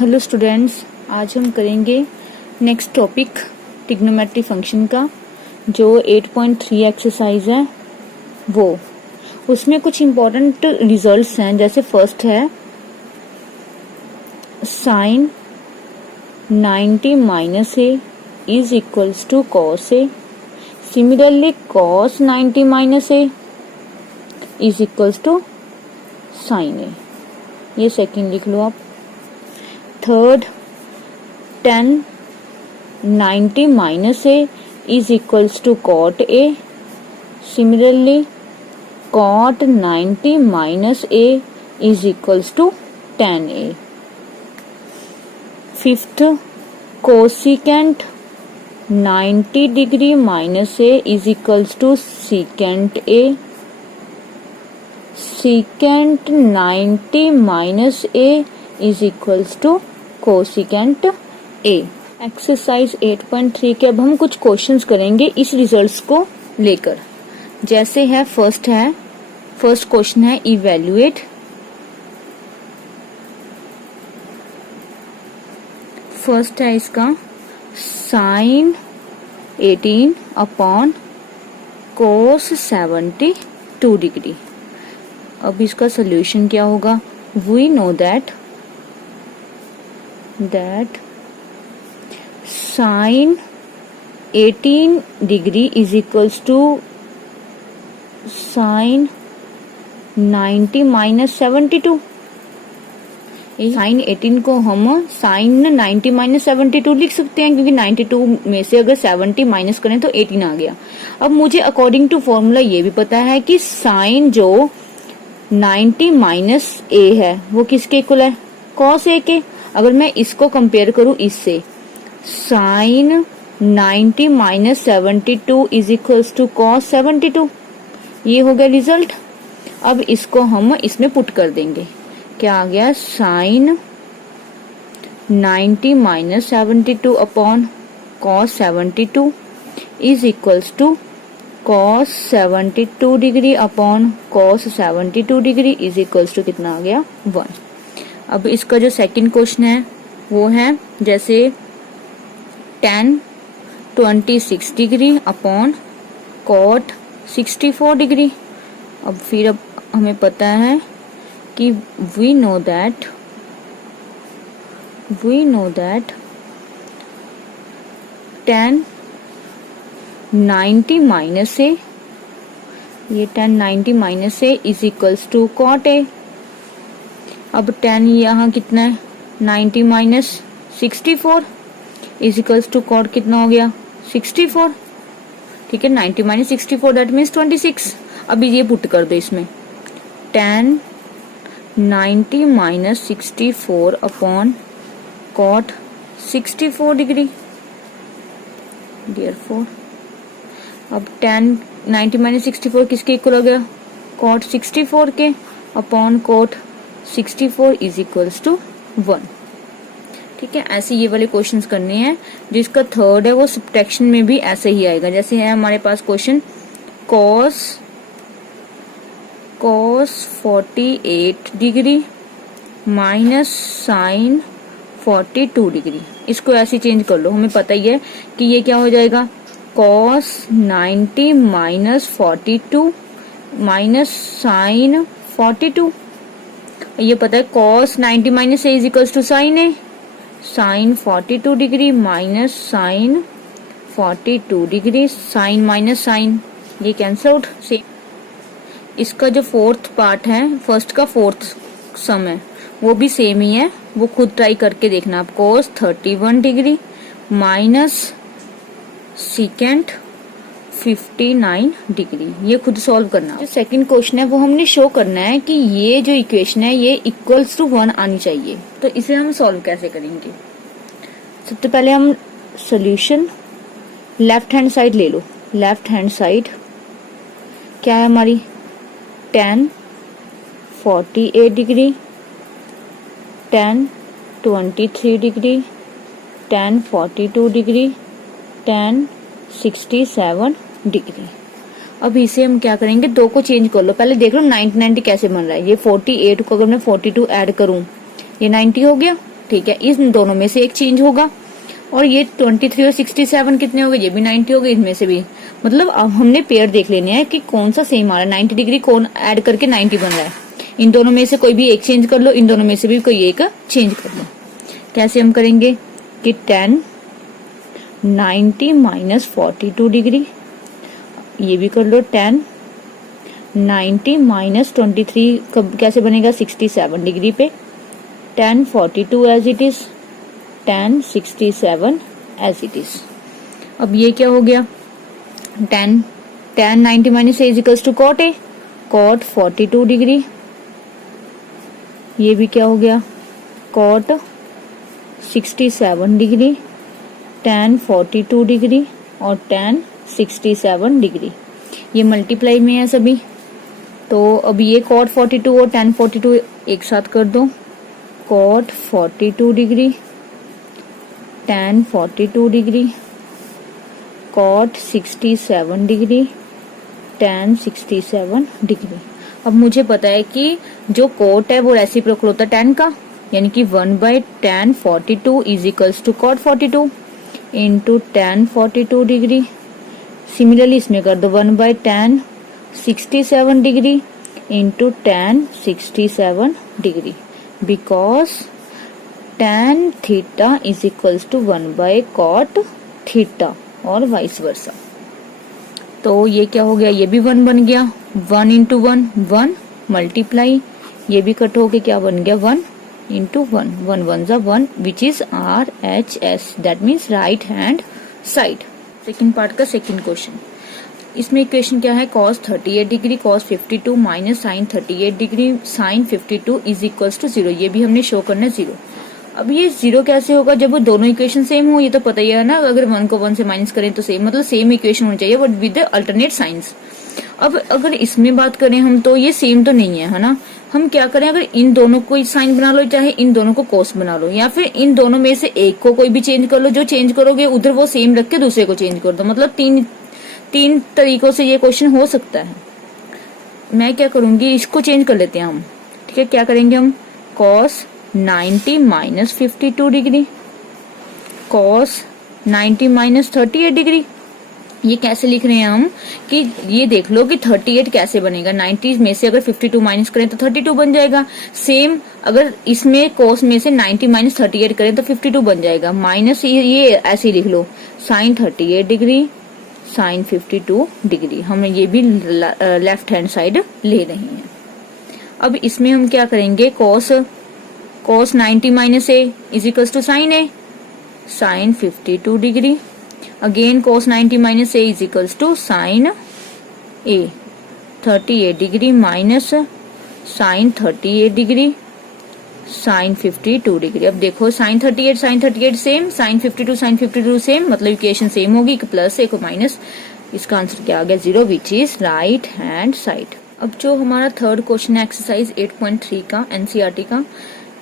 Hello students, आज हम करेंगे नेक्स्ट टॉपिक ट्रिग्नोमेट्री फंक्शन का, जो 8.3 एक्सरसाइज है वो। उसमें कुछ इम्पोर्टेंट रिजल्ट्स हैं। जैसे फर्स्ट है sine 90 minus A is equals to cos A. Similarly cos 90 minus A is equals to sine A. ये सेकंड लिख लो आप। Third, 10 90 minus A is equals to cot A. Similarly cot 90 minus A is equals to tan A. Fifth, cosecant 90 degree minus A is equals to secant A. Secant 90 minus A is equals to cosecant A. Exercise 8.3 के अब हम कुछ questions करेंगे इस results को लेकर। जैसे है फर्स्ट क्वेश्चन है इवेल्युएट। फर्स्ट है इसका साइन 18 अपॉन कोस 72 डिग्री। अब इसका सोल्यूशन क्या होगा? We know that sine 18 degree is equals to sine 90 minus 72। Sine 18 को हम साइन 90 माइनस 72 लिख सकते हैं, क्योंकि 92 में से अगर 70 माइनस करें तो 18 आ गया। अब मुझे अकॉर्डिंग टू फॉर्मूला ये भी पता है कि साइन जो 90 माइनस ए है वो किसके इक्वल है? कॉस ए के। अगर मैं इसको कंपेयर करूं इससे, sine 90 minus 72 is equals to cos 72। ये हो गया रिजल्ट। अब इसको हम इसमें पुट कर देंगे। क्या आ गया? Sine 90 minus 72 upon cos 72 is equals to cos 72 degree upon cos 72 degree is equals to कितना आ गया? 1। अब इसका जो सेकंड क्वेश्चन है वो है जैसे tan 26 degree upon cot 64 degree. अब हमें पता है कि we know that tan 90 minus A, ये tan 90 minus A is equals to cot A. अब tan यहाँ कितना है? 90 minus 64 is equals to cot कितना हो गया? 64। ठीक है, 90 माइनस 64 दैट मीन्स 26। अभी ये पुट कर दो इसमें, tan 90 minus 64 upon cot 64 degree. Therefore अब tan 90 माइनस 64 किसके इक्वल हो गया? कॉट 64 के upon cot 64 is equals to 1। ठीक है, ऐसे ये वाले क्वेश्चंस करने हैं। जिसका थर्ड है वो सब्ट्रैक्शन में भी ऐसे ही आएगा। जैसे है हमारे पास question cos 48 degree minus sine 42 degree. इसको ऐसे चेंज कर लो। हमें पता ही है कि ये क्या हो जाएगा? cos 90 minus 42 minus sine 42। ये पता है cos 90 minus A is equals to sine A. Sine 42 degree minus sine 42 degree, sine minus sine ये कैंसिल आउट। इसका जो फोर्थ पार्ट है, फर्स्ट का फोर्थ सम है, वो भी सेम ही है। वो खुद ट्राई करके देखना आप। cos 31 degree minus secant 59 degree, ये खुद सॉल्व करना। जो सेकंड क्वेश्चन है वो हमने शो करना है कि ये जो इक्वेशन है ये इक्वल्स टू 1 आनी चाहिए। तो इसे हम सॉल्व कैसे करेंगे? सबसे पहले हम सॉल्यूशन लेफ्ट हैंड साइड ले लो। लेफ्ट हैंड साइड क्या है हमारी? tan 48 degree, tan 23 degree, tan 42 degree, tan 67 degree. अब इसे हम क्या करेंगे? दो को चेंज कर लो। पहले देख लो 90 कैसे बन रहा है। ये 48 को अगर मैं 42 ऐड करूं, ये 90 हो गया। ठीक है, इन दोनों में से एक चेंज होगा। और ये 23 और 67 कितने हो गए, ये भी 90 हो गए, इनमें से भी। मतलब अब हमने पेयर देख लेने हैं कि कौन सा सेम आ रहा है, 90 डिग्री कौन ऐड करके 90 बन रहा है। इन दोनों में से कोई भी एक चेंज कर लो, इन दोनों में से भी कोई एक चेंज कर लो। कैसे हम करेंगे कि 10 90 माइनस 42 डिग्री, ये भी कर लो। 10 90 माइनस 23 कब कैसे बनेगा, 67 डिग्री पे। 10 42 as it is, 10 67 as it is. अब ये क्या हो गया, 10 90 minus A is equals to cot A, cot 42 degree. ये भी क्या हो गया, कॉट 67 डिग्री, tan 42 डिग्री और tan 67 डिग्री। ये मल्टीप्लाई में है सभी। तो अब ये cot 42 और tan 42 एक साथ कर दो, cot 42 degree, tan 42 degree, cot 67 degree, tan 67 degree. अब मुझे पता है कि जो cot है वो रेसिप्रोकल होता है tan का, यानी कि 1/tan 42 is equals to cot 42 into tan 42 degree. Similarly इसमें कर दो 1/tan 67 degree into tan 67 degree, because tan theta is equals to 1/cot theta और वाइस वर्सा। तो ये क्या हो गया, ये भी 1 बन गया, 1 इंटू 1 1 मल्टीप्लाई, ये भी कट होके क्या बन गया 1 इंटू 1, 1 1 जा 1 which is RHS, that means right hand side. Second part का सेकेंड क्वेश्चन, इसमें इक्वेशन क्या है, cos 38 degree cos 52 minus sine 38 degree sine 52 is equals to 0। ये भी हमने शो करना है 0। अब ये 0 कैसे होगा, जब वो दोनों इक्वेशन सेम हो, ये तो पता ही है ना, अगर 1 को 1 से माइनस करें तो सेम, मतलब सेम इक्वेशन होनी चाहिए बट विद अल्टरनेट साइंस। अब अगर इसमें बात करें हम तो ये सेम तो नहीं है ना, हम क्या करें, अगर इन दोनों को साइन बना लो, चाहे इन दोनों को कोस बना लो, या फिर इन दोनों में से एक को कोई भी चेंज कर लो, जो चेंज करोगे उधर वो सेम रख के दूसरे को चेंज कर दो। मतलब तीन तरीकों से ये क्वेश्चन हो सकता है। मैं क्या करूंगी, इसको चेंज कर लेते हैं हम, ठीक है। क्या करेंगे हम, cos 90 minus 52 degree cos 90 minus 38 degree. ये कैसे लिख रहे हैं हम कि ये देख लो कि 38 कैसे बनेगा, 90 में से अगर 52 माइनस करें तो 32 बन जाएगा। सेम अगर इसमें cos में से 90 माइनस 38 करें तो 52 बन जाएगा। माइनस ये ऐसे ही लिख लो, साइन 38 डिग्री साइन 52 डिग्री। हम ये भी लेफ्ट हैंड साइड ले रहे हैं। अब इसमें हम क्या करेंगे, cos 90 minus A is equals to sine A, sine 52 degree. Again cos 90 minus A is equals to sine a 38 degree minus sine 38 degree sine 52 degree. अब देखो साइन 38 सेम, साइन 52 सेम, मतलब इक्वेशन सेम होगी, एक plus एक minus. इसका answer क्या आ गया 0, विच इज राइट हैंड साइड। अब जो हमारा थर्ड क्वेश्चन है एक्सरसाइज 8.3 का एनसीईआरटी का,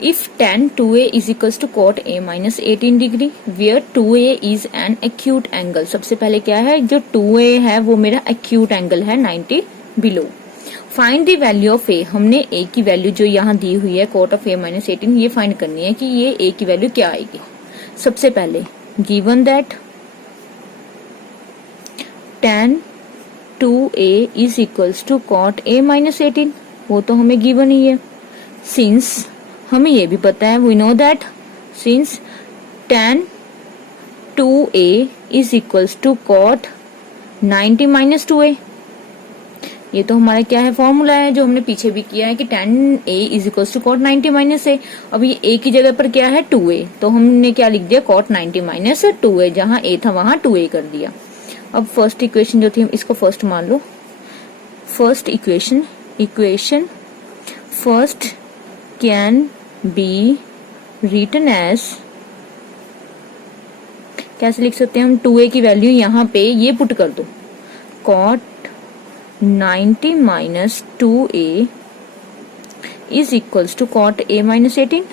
if tan 2a is equals to cot a minus 18 degree where 2a is an acute angle। सबसे पहले क्या है, जो 2a है वो मेरा acute angle है 90 below. Find the value of a, हमने a की वैल्यू जो यहाँ दी हुई है cot of a minus 18, ये फाइंड करनी है कि ये a की वैल्यू क्या आएगी। सबसे पहले given that tan 2a is equals to cot a minus 18, वो तो हमें given ही है। सिंस हमें ये भी पता है, we know that since tan 2a is equals to cot 90 minus 2a, ये तो हमारा क्या है, फॉर्मूला है जो हमने पीछे भी किया है कि tan a is equals to cot 90 minus a। अब ये a की जगह पर क्या है 2a, तो हमने क्या लिख दिया cot 90 minus 2a, जहां a था वहां 2a कर दिया। अब फर्स्ट इक्वेशन जो थी हम इसको फर्स्ट मान लो। First equation first can be written as, कैसे लिख सकते हैं हम, 2a की वैल्यू यहाँ पे ये पुट कर दो, cot 90 minus 2a is equals to cot a minus 18।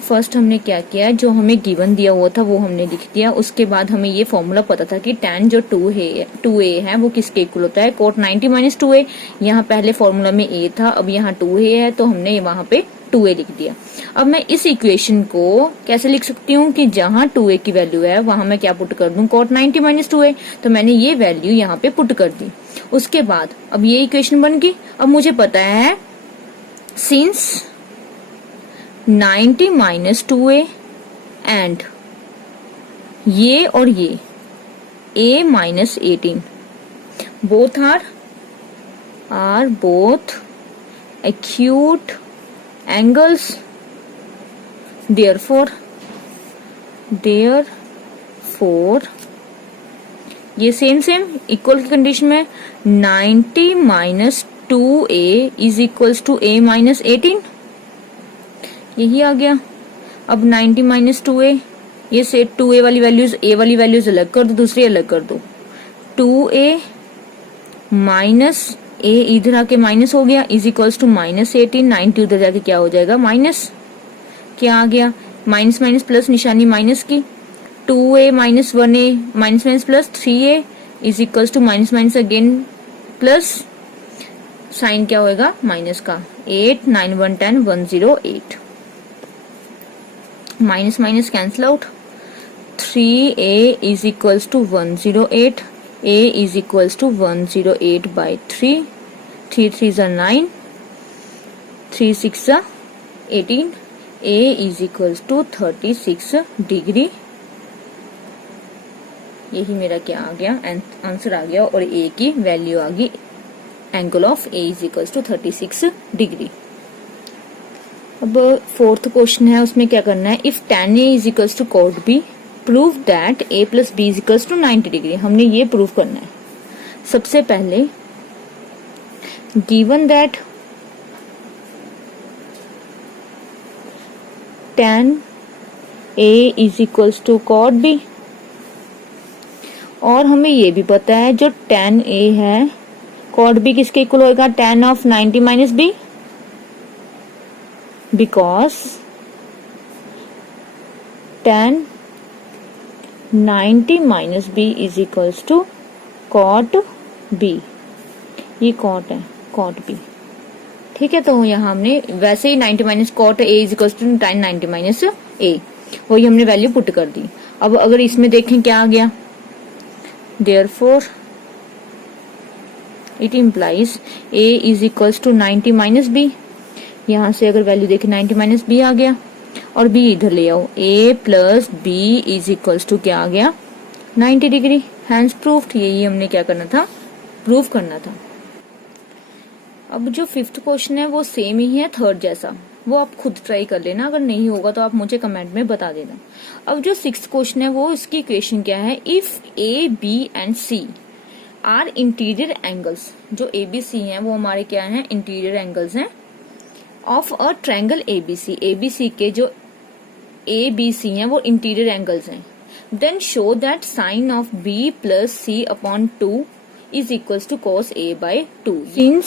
First हमने क्या किया, जो हमें गिवन दिया हुआ था वो हमने लिख दिया। उसके बाद हमें ये फॉर्मूला पता था कि tan जो 2a है वो किसके इक्वल होता है, cot 90 माइनस 2a। यहाँ पहले फॉर्मूला में a था, अब यहाँ 2a है तो हमने वहां पे 2a लिख दिया। अब मैं इस इक्वेशन को कैसे लिख सकती हूँ कि जहां 2a की वैल्यू है वहां मैं क्या पुट कर दूं, cot 90 माइनस 2a। तो मैंने ये वैल्यू यहाँ पे पुट कर दी। उसके बाद अब ये इक्वेशन बन गई। अब मुझे पता है सिंस 90 माइनस 2a एंड ये और ये a minus 18 both are both acute angles, therefore ये सेम इक्वल की कंडीशन में 90 minus 2a is equals to a minus 18, यही आ गया। अब 90 माइनस 2a, ये से 2a वाली वैल्यूज a वाली वैल्यूज अलग कर दो, दूसरी अलग कर दो। 2a माइनस a इधर आके माइनस हो गया इज इक्वल्स टू माइनस 18, 90 उधर जाके क्या हो जाएगा माइनस, क्या आ गया माइनस माइनस प्लस निशानी माइनस की, 2a minus 1a minus minus plus 3a is equals to minus minus again plus, sign क्या होएगा माइनस का, 8 9 1 10 108, minus minus cancel out, 3a is equals to 108, a is equals to 108 by 3, 3 3s are 9, 3 6 are 18, a is equals to 36 degree. यही मेरा क्या आ गया answer आ गया, और a की वैल्यू आ गई, angle of a is equals to 36 degree. अब फोर्थ क्वेश्चन है, उसमें क्या करना है, if tan a is equals to cot b prove that a plus b is equals to 90 degree. हमने ये प्रूव करना है। सबसे पहले गिवन दैट tan a इज इक्वल्स टू cot b, और हमें ये भी पता है जो tan a है cot b किसके इक्वल होगा, tan of 90 minus b, because tan 90 minus B is equals to cot B, ये कॉट है कॉट बी, ठीक है। तो यहाँ हमने वैसे ही 90 minus cot A is equals to tan 90 minus A, वही हमने वैल्यू पुट कर दी। अब अगर इसमें देखें क्या आ गया, therefore it implies a is equals to 90 minus b, यहाँ से अगर वैल्यू देखें 90 माइनस बी आ गया, और b इधर ले आओ, a plus b is equals to क्या आ गया 90 डिग्री, हैंस प्रूफ्ड। यही हमने क्या करना था, प्रूव करना था। अब जो फिफ्थ क्वेश्चन है वो सेम ही है थर्ड जैसा, वो आप खुद ट्राई कर लेना, अगर नहीं होगा तो आप मुझे कमेंट में बता देना। अब जो सिक्स्थ क्वेश्चन है वो इसकी इक्वेशन क्या है, if a b and c are interior angles, जो a b c हैं वो हमारे क्या हैं, इंटीरियर एंगल्स हैं of a triangle ABC, ABC के जो ABC हैं वो इंटीरियर एंगल्स हैं, then show that sine of B plus C upon 2 is equals to cos A by 2, since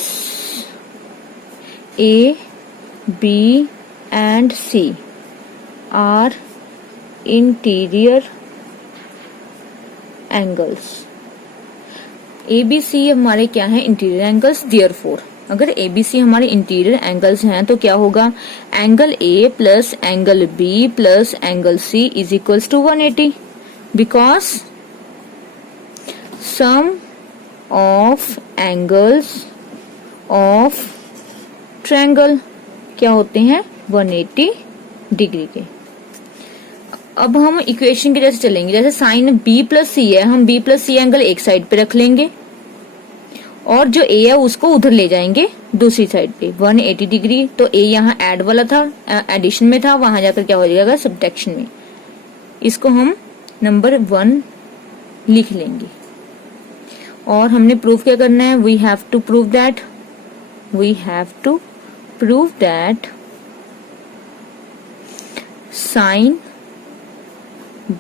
A, B and C are interior angles, ABC हमारे क्या है interior angles, therefore अगर ABC हमारे interior angles हैं तो क्या होगा, angle A plus angle B plus angle C is equals to 180, because sum of angles of triangle क्या होते हैं 180 डिग्री के। अब हम इक्वेशन के जैसे चलेंगे, जैसे साइन B प्लस C है, हम B प्लस C एंगल एक साइड पे रख लेंगे और जो A है उसको उधर ले जाएंगे दूसरी साइड पे 180 डिग्री। तो A यहाँ ऐड वाला था, एडिशन में था, वहां जाकर क्या हो जाएगा सब्ट्रैक्शन में। इसको हम नंबर 1 लिख लेंगे। और हमने प्रूफ क्या करना है, we have to prove that sine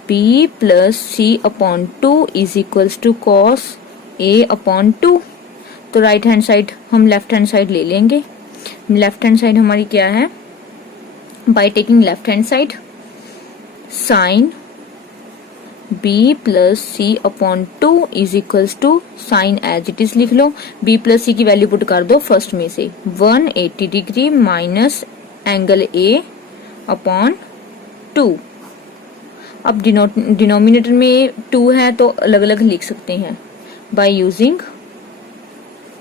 B plus C upon 2 is equals to cos A upon 2। तो राइट हैंड साइड हम लेफ्ट हैंड साइड ले लेंगे। लेफ्ट हैंड साइड हमारी क्या है, by taking left hand side sine B plus C upon 2 is equals to sine as it is लिख लो, B plus C की वैल्यू पुट कर दो फर्स्ट में से 180 degree minus angle A upon 2। अब डिनोमिनेटर में 2 है तो अलग अलग लिख सकते हैं बाय यूजिंग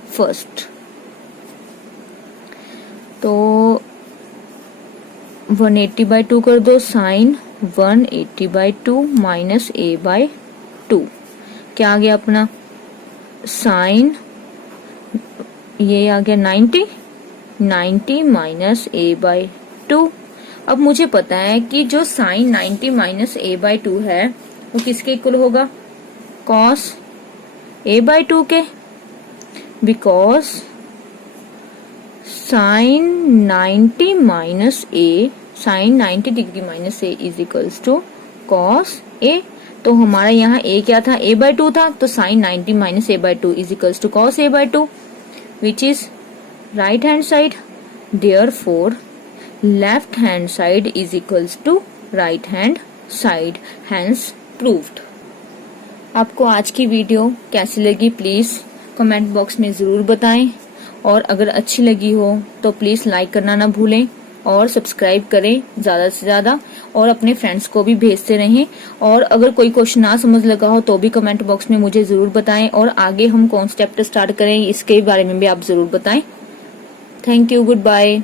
फर्स्ट। तो 180/2 कर दो, साइन 180/2 माइनस ए बाय 2। क्या आ गया अपना साइन, ये आ गया 90 माइनस ए बाय 2। अब मुझे पता है कि जो साइन 90 माइनस ए बाय 2 है वो किसके इक्वल होगा, कॉस ए बाय 2 के, because sine 90 minus A, sine 90 degree minus A is equals to cos A. तो हमारा यहाँ ए क्या था, ए बाय 2 था, तो sine 90 minus a by 2 is equals to cos a by 2 which is right hand side. Therefore left hand side is equals to right hand side, hence proved. आपको आज की वीडियो कैसी लगी प्लीज कमेंट बॉक्स में जरूर बताएं, और अगर अच्छी लगी हो तो प्लीज लाइक करना ना भूलें और सब्सक्राइब करें ज्यादा से ज्यादा, और अपने फ्रेंड्स को भी भेजते रहें। और अगर कोई क्वेश्चन ना समझ लगा हो तो भी कमेंट बॉक्स में मुझे जरूर बताएं, और आगे हम कौन सा चैप्टर स्टार्ट करें इसके बारे में भी आप जरूर बताएं। Thank you, good bye.